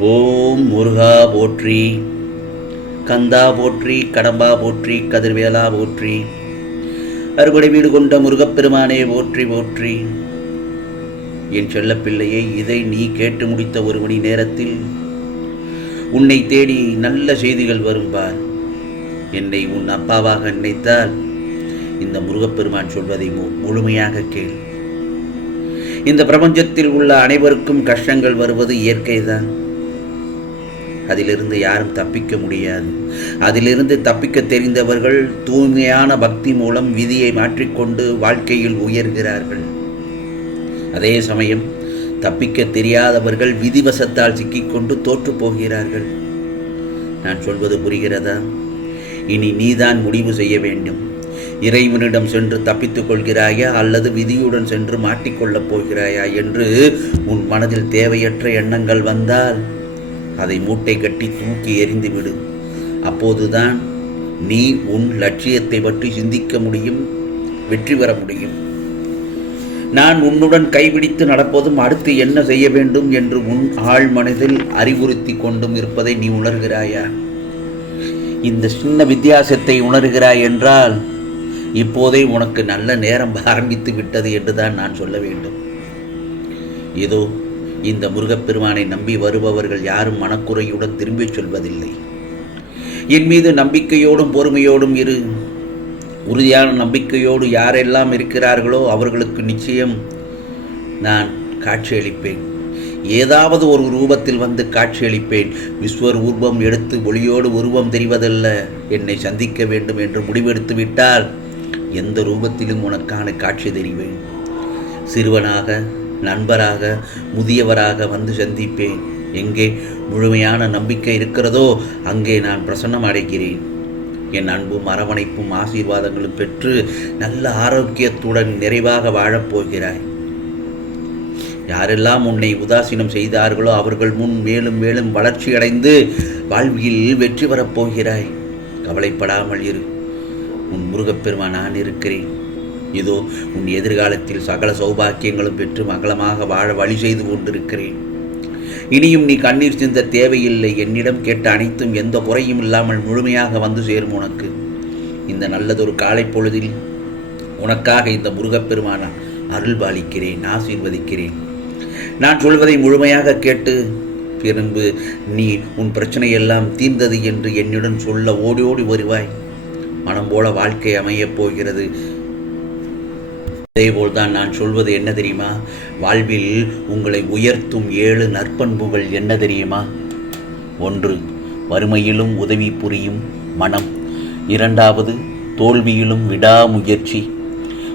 ஓம் முருகா போற்றி கந்தா போற்றி கடம்பா போற்றி கதிர்வேலா போற்றி அறுபடை வீடு கொண்ட முருகப்பெருமானே போற்றி போற்றி. என் செல்லப்பிள்ளையை இதை நீ கேட்டு முடித்த ஒரு மணி நேரத்தில் உன்னை தேடி நல்ல செய்திகள் வரும்பார் என்னை உன் அப்பாவாக நினைத்தால் இந்த முருகப்பெருமான் சொல்வதை மு- முழுமையாக கேள். இந்த பிரபஞ்சத்தில் உள்ள அனைவருக்கும் கஷ்டங்கள் வருவது இயற்கைதான். அதிலிருந்து யாரும் தப்பிக்க முடியாது. அதிலிருந்து தப்பிக்க தெரிந்தவர்கள் தூய்மையான பக்தி மூலம் விதியை மாற்றிக்கொண்டு வாழ்க்கையில் உயர்கிறார்கள். அதே சமயம் தப்பிக்க தெரியாதவர்கள் விதிவசத்தால் சிக்கிக்கொண்டு தோற்று போகிறார்கள். நான் சொல்வது புரிகிறதா? இனி நீதான் முடிவு செய்ய வேண்டும். இறைவனிடம் சென்று தப்பித்துக் கொள்கிறாயா அல்லது விதியுடன் சென்று மாட்டிக்கொள்ளப் போகிறாயா என்று உன் மனதில் தேவையற்ற எண்ணங்கள் வந்தால் அதை மூட்டை கட்டி தூக்கி எறிந்துவிடு அப்போதுதான் நீ உன் லட்சியத்தை பற்றி சிந்திக்க முடியும் வெற்றி பெற முடியும். நான் உன்னுடன் கைபிடித்து நடப்பதும் அடுத்து என்ன செய்ய வேண்டும் என்று உன் ஆழ் மனதில் அறிவுறுத்தி கொண்டும் இருப்பதை நீ உணர்கிறாயா? இந்த சின்ன வித்தியாசத்தை உணர்கிறாய் என்றால் இப்போதே உனக்கு நல்ல நேரம் ஆரம்பித்து விட்டது என்றுதான் நான் சொல்ல வேண்டும். இதோ இந்த முருகப்பெருமானை நம்பி வருபவர்கள் யாரும் மனக்குறையுடன் திரும்பிச் சொல்வதில்லை. என் மீது நம்பிக்கையோடும் பொறுமையோடும் இரு. உறுதியான நம்பிக்கையோடு யாரெல்லாம் இருக்கிறார்களோ அவர்களுக்கு நிச்சயம் நான் காட்சியளிப்பேன். ஏதாவது ஒரு ரூபத்தில் வந்து காட்சியளிப்பேன். விஸ்வர் உருவம் எடுத்து ஒளியோடு உருவம் தெரிவதல்ல. என்னை சந்திக்க வேண்டும் என்று முடிவெடுத்து விட்டால் எந்த ரூபத்திலும் உனக்கான காட்சி தெரிவேன். சிறுவனாக நண்பராக முதியவராக வந்து சந்திப்பேன். எங்கே முழுமையான நம்பிக்கை இருக்கிறதோ அங்கே நான் பிரசன்னம் அடைகிறேன். என் அன்பும் அரவணைப்பும் ஆசீர்வாதங்களும் பெற்று நல்ல ஆரோக்கியத்துடன் நிறைவாக வாழப்போகிறாய் யாரெல்லாம் உன்னை உதாசீனம் செய்தார்களோ அவர்கள் முன் மேலும் மேலும் வளர்ச்சியடைந்து வாழ்வியில் வெற்றி பெறப் போகிறாய். கவலைப்படாமல் இரு. உன் முருகப்பெருமான் நான் இருக்கிறேன். இதோ உன் எதிர்காலத்தில் சகல சௌபாக்கியங்களும் பெற்று மகளமாக வாழ வழி செய்து கொண்டிருக்கிறேன். இனியும் நீ கண்ணீர் சிந்த தேவையில்லை. என்னிடம் கேட்ட அனைத்தும் எந்த குறையும் இல்லாமல் முழுமையாக வந்து சேரும் உனக்கு. இந்த நல்லதொரு காலை பொழுதில் உனக்காக இந்த முருகப்பெருமான அருள் பாலிக்கிறேன் ஆசீர்வதிக்கிறேன். நான் சொல்வதை முழுமையாக கேட்டு பிறன்பு நீ உன் பிரச்சனையெல்லாம் தீர்ந்தது என்று என்னுடன் சொல்ல ஓடி ஓடி வருவாய். மனம் போல வாழ்க்கை அமையப் போகிறது. அதேபோல் தான் நான் சொல்வது என்ன தெரியுமா? வாழ்வில் உங்களை உயர்த்தும் ஏழு நற்பண்புகள் என்ன தெரியுமா? ஒன்று வறுமையிலும் உதவி புரியும் மனம். இரண்டாவது தோல்வியிலும் விடாமுயற்சி.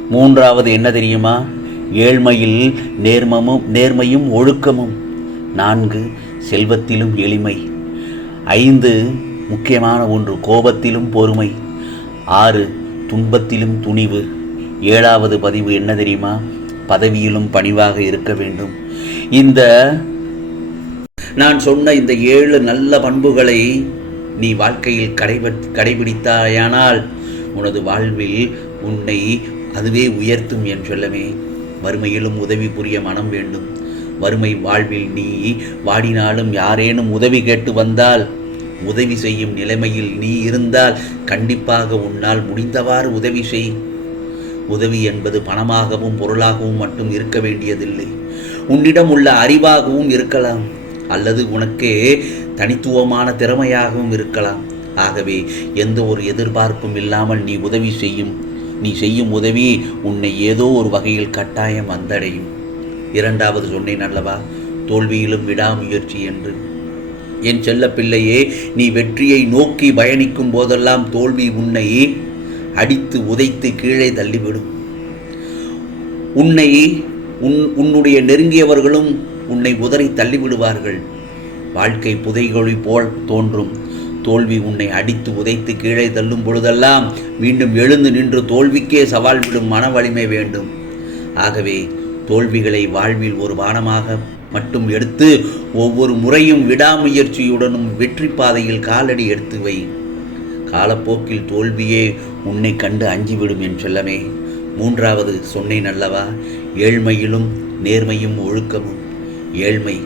மூன்றாவது என்ன தெரியுமா? ஏழ்மையில் நேர்மமும் நேர்மையும் ஒழுக்கமும். நான்கு செல்வத்திலும் எளிமை. ஐந்து முக்கியமான ஒன்று கோபத்திலும் பொறுமை. ஆறு துன்பத்திலும் துணிவு. ஏழாவது பதிவு என்ன தெரியுமா? பதவியிலும் பணிவாக இருக்க வேண்டும். இந்த நான் சொன்ன இந்த ஏழு நல்ல பண்புகளை நீ வாழ்க்கையில் கடைப கடைபிடித்தாயானால் உனது வாழ்வில் உன்னை அதுவே உயர்த்தும் என் சொல்லமே. வறுமையிலும் உதவி புரிய மனம் வேண்டும். வறுமை வாழ்வில் நீ வாடினாலும் யாரேனும் உதவி கேட்டு வந்தால் உதவி செய்யும் நிலைமையில் நீ இருந்தால் கண்டிப்பாக உன்னால் முடிந்தவாறு உதவி செய். உதவி என்பது பணமாகவும் பொருளாகவும் மட்டும் இருக்க வேண்டியதில்லை. உன்னிடம் உள்ள அறிவாகவும் இருக்கலாம். அல்லது உனக்கே தனித்துவமான திறமையாகவும் இருக்கலாம். ஆகவே எந்த ஒரு எதிர்பார்ப்பும் இல்லாமல் நீ உதவி செய்யும் நீ செய்யும் உதவி உன்னை ஏதோ ஒரு வகையில் கட்டாயம் வந்தடையும். இரண்டாவது சொன்னேன் அல்லவா? தோல்வியிலும் விடாமுயற்சி என்று. என் செல்ல பிள்ளையே நீ வெற்றியை நோக்கி பயணிக்கும் போதெல்லாம் தோல்வி உன்னை அடித்து உதைத்து கீழே தள்ளிவிடும். உன்னை உன் உன்னுடைய நெருங்கியவர்களும் உன்னை உதறி தள்ளிவிடுவார்கள். வாழ்க்கை புதைகொழி போல் தோன்றும். தோல்வி உன்னை அடித்து உதைத்து கீழே தள்ளும் பொழுதெல்லாம் மீண்டும் எழுந்து நின்று தோல்விக்கே சவால் விடும் மன வலிமை வேண்டும். ஆகவே தோல்விகளை வாழ்வில் ஒரு பானமாக மட்டும் எடுத்து ஒவ்வொரு முறையும் விடாமுயற்சியுடனும் வெற்றி பாதையில் காலடி எடுத்து வை. காலப்போக்கில் தோல்வியே உன்னை கண்டு அஞ்சிவிடும் என் செல்லமே. மூன்றாவது சொன்னேன் அல்லவா? ஏழ்மையிலும் நேர்மையும் ஒழுக்கமும். ஏழ்மை.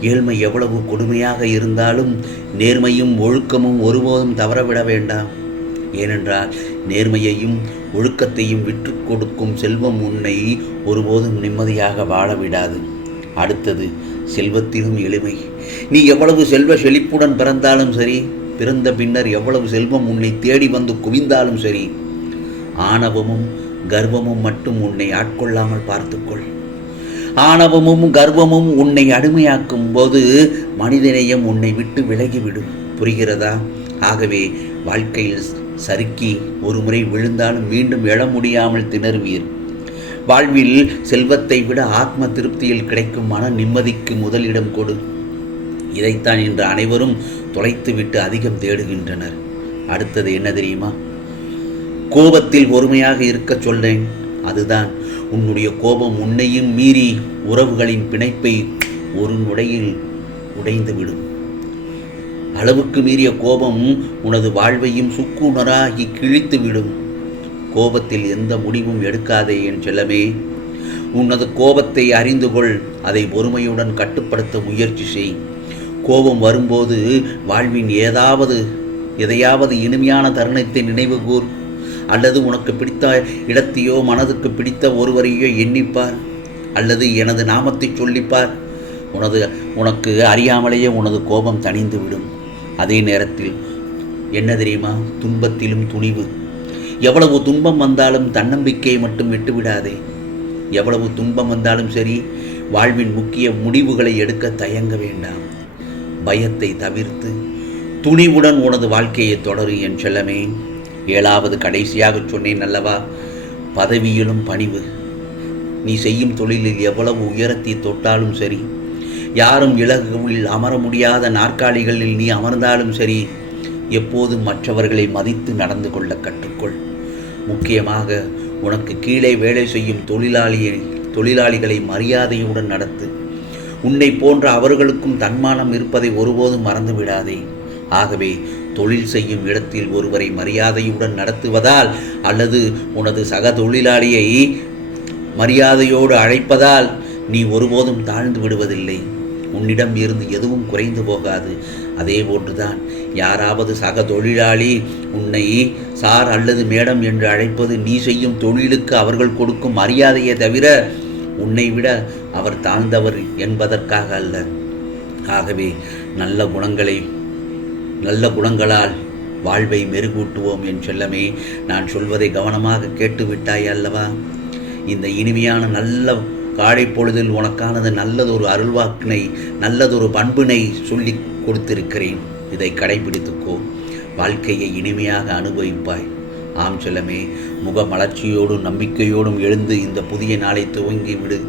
ஏழ்மை எவ்வளவு கொடுமையாக இருந்தாலும் நேர்மையும் ஒழுக்கமும் ஒருபோதும் தவறவிட வேண்டாம். ஏனென்றால் நேர்மையையும் ஒழுக்கத்தையும் விற்று கொடுக்கும் செல்வம் உன்னை ஒருபோதும் நிம்மதியாக வாழ விடாது. அடுத்தது செல்வத்திலும் எளிமை. நீ எவ்வளவு செல்வ செழிப்புடன் பிறந்தாலும் சரி பிறந்த பின்னர் எவ்வளவு செல்வம் உன்னை தேடி வந்து குவிந்தாலும் சரி ஆணவமும் கர்வமும் மட்டும் உன்னை ஆட்கொள்ளாமல் பார்த்துக்கொள். ஆணவமும் கர்வமும் உன்னை அடிமையாக்கும் போது மனிதநேயம் உன்னை விட்டு விலகிவிடும். புரிகிறதா? ஆகவே வாழ்க்கையில் சறுக்கி ஒரு முறை விழுந்தாலும் மீண்டும் எழ முடியாமல் திணறுவீர். வாழ்வில் செல்வத்தை விட ஆத்ம திருப்தியில் கிடைக்கும் மன நிம்மதிக்கு முதலிடம் கொடு. இதைத்தான் இன்று அனைவரும் தொலைத்துவிட்டு அதிகம் தேடுகின்றனர். அடுத்தது என்ன தெரியுமா? கோபத்தில் பொறுமையாக இருக்கச் சொல்றேன். அதுதான் உன்னுடைய கோபம் உன்னையும் மீறி உறவுகளின் பிணைப்பை ஒரு நுடையில் உடைந்துவிடும். அளவுக்கு மீறிய கோபம் உனது வாழ்வையும் சுக்குணராகி கிழித்துவிடும். கோபத்தில் எந்த முடிவும் எடுக்காதே என் செல்லமே. உனது கோபத்தை அறிந்து கொள் அதை பொறுமையுடன் கட்டுப்படுத்த முயற்சி செய். கோபம் வரும்போது வாழ்வின் ஏதாவது எதையாவது இனிமையான தருணத்தை நினைவு கூர். அல்லது உனக்கு பிடித்த இடத்தையோ மனதுக்கு பிடித்த ஒருவரையோ எண்ணிப்பார். அல்லது எனது நாமத்தை சொல்லிப்பார். உனது உனக்கு அறியாமலேயே உனது கோபம் தணிந்துவிடும். அதே நேரத்தில் என்ன தெரியுமா? துன்பத்திலும் துணிவு. எவ்வளவு துன்பம் வந்தாலும் தன்னம்பிக்கையை மட்டும் விட்டுவிடாதே. எவ்வளவு துன்பம் வந்தாலும் சரி வாழ்வின் முக்கிய முடிவுகளை எடுக்க தயங்க வேண்டாம். பயத்தை தவிர்த்து துணிவுடன் உனது வாழ்க்கையை தொடரு என் செல்லமே. ஏழாவது கடைசியாக சொன்னேன் அல்லவா பதவியிலும் பணிவு. நீ செய்யும் தொழிலில் எவ்வளவு உயரத்தை தொட்டாலும் சரி யாரும் இலகுவில் அமர முடியாத நாற்காலிகளில் நீ அமர்ந்தாலும் சரி எப்போதும் மற்றவர்களை மதித்து நடந்து கொள்ள கற்றுக்கொள். முக்கியமாக உனக்கு கீழே வேலை செய்யும் தொழிலாளியை தொழிலாளிகளை மரியாதையுடன் நடத்து. உன்னை போன்ற அவர்களுக்கும் தன்மானம் இருப்பதை ஒருபோதும் மறந்து விடாதே ஆகவே தொழில் செய்யும் இடத்தில் ஒருவரை மரியாதையுடன் நடத்துவதால் அல்லது உனது சக தொழிலாளியை மரியாதையோடு அழைப்பதால் நீ ஒருபோதும் தாழ்ந்து விடுவதில்லை. உன்னிடம் இருந்து எதுவும் குறைந்து போகாது. அதே போன்றுதான். யாராவது சக தொழிலாளி உன்னை சார் அல்லது மேடம் என்று அழைப்பது நீ செய்யும் தொழிலுக்கு அவர்கள் கொடுக்கும் மரியாதையை தவிர உன்னை விட அவர் தாழ்ந்தவர் என்பதற்காக அல்ல. ஆகவே நல்ல குணங்களை நல்ல குணங்களால் வாழ்வை மெருகூட்டுவோம் என் செல்லமே. நான் சொல்வதை கவனமாக கேட்டுவிட்டாய் அல்லவா? இந்த இனிமையான நல்ல காலை பொழுதில் உனக்கானது நல்லதொரு அருள்வாக்கினை நல்லதொரு பண்பினை சொல்லி கொடுத்திருக்கிறேன். இதை கடைபிடித்துக்கோ. வாழ்க்கையை இனிமையாக அனுபவிப்பாய். ஆம் செல்லமே முக மலர்ச்சியோடும் நம்பிக்கையோடும் எழுந்து இந்த புதிய நாளை துவங்கி விடு.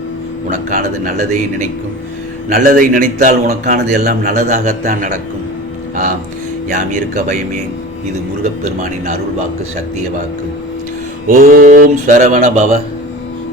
உனக்கானது நல்லதை நினைக்கும். நல்லதை நினைத்தால் உனக்கானது எல்லாம் நல்லதாகத்தான் நடக்கும். ஆம் யாம் இருக்க பயமே இது முருகப்பெருமானின் அருள் வாக்கு சத்திய வாக்கு ஓம் சரவண பவ.